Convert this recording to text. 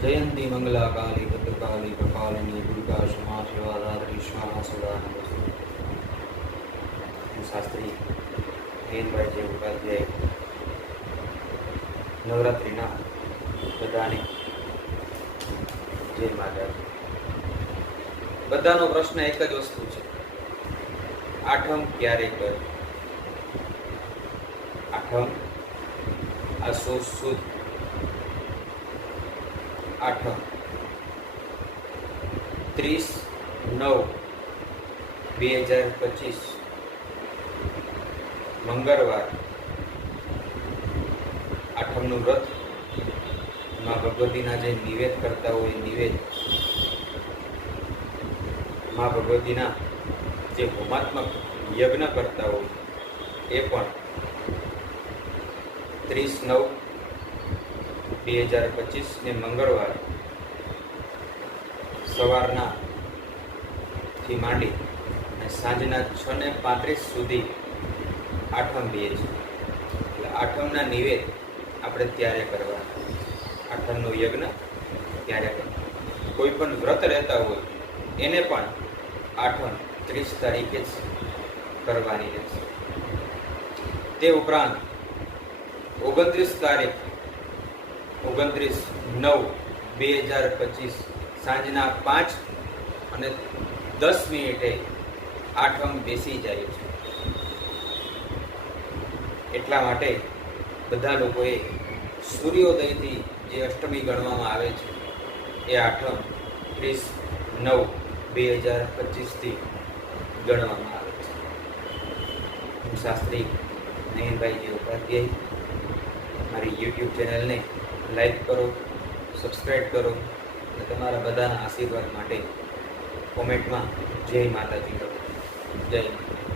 जयंती मंगला काली भद्रकाली कपालिनी दुर्गा क्षमा शिवाधात्री स्वाहा सदा नमस्ते। હું શાસ્ત્રી હેનભાઈ જે ઉપાધ્યાય નવરાત્રિના બધાને જય માતાજી। બધાનો પ્રશ્ન એક જ વસ્તુ છે, આઠમ ક્યારે કરે? આઠમ આસો સુદ આઠમ 30/9/2025 મંગળવાર આઠમનું વ્રત માં ભગવતીના જે નિવેદ કરતા હોય નિવેદ, માં ભગવતીના જે હોમાત્મક યજ્ઞ કરતા હોય એ પણ 30/9/2025 ને મંગળવાર સવારના થી માંડી અને સાંજના 6:35 સુધી આઠમ બે છે। એટલે આઠમના નિવેદ આપણે ત્યારે કરવા, આઠમનો યજ્ઞ ત્યારે કરવા। કોઈ પણ વ્રત રહેતા હોય એને પણ આઠમ 30 તારીખે જ કરવાની રહેશે। તે ઉપરાંત 29 તારીખ 29/9/2025 સાંજના 5:10 આઠમ બેસી જાય છે। એટલા માટે બધા લોકોએ સૂર્યોદયથી જે અષ્ટમી ગણવામાં આવે છે એ આઠમ 30/9/2025 ગણવામાં આવે છે। હું શાસ્ત્રી નયનભાઈ જે ઉપાધ્યાય, મારી યુટ્યુબ ચેનલને લાઈક કરો, સબસ્ક્રાઈબ કરો અને તમારા બધાના આશીર્વાદ માટે કોમેન્ટમાં જય માતાજી કરો। જય માતા।